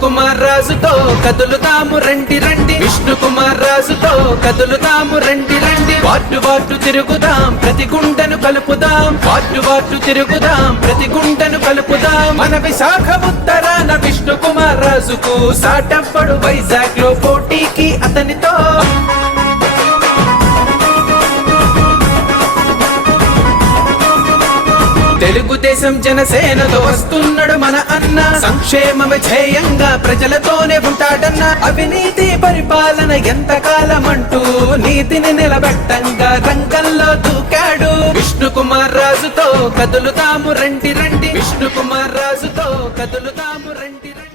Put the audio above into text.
కుమార్ రాజుతో కదులుతాము రండి రండి. విష్ణు కుమార్ రాజుతో కదులుతాము రండి రండి. వార్డు వార్డు తిరుగుదాం ప్రతి గుంటను కలుపుదాం. వార్డు వార్డు తిరుగుదాం ప్రతి గుంటను కలుపుదాం. మన విశాఖ ఉత్తరాన విష్ణు కుమార్ రాజుకు సాటప్పడు వైజాగ్లో పోటీకి అతనితో తెలుగుదేశం జనసేనతో వస్తున్నాడు మన అన్న. సంక్షేమ ధ్యేయంగా ప్రజలతోనే ఉంటాడన్న. అవినీతి పరిపాలన ఎంత కాలమంటూ నీతిని నిలబెట్టంగా రంగంలో దూకాడు. విష్ణు కుమార్ రాజుతో కదులుతాము రండి రండి. విష్ణు కుమార్ రాజుతో కదులుతాము రండి రండి.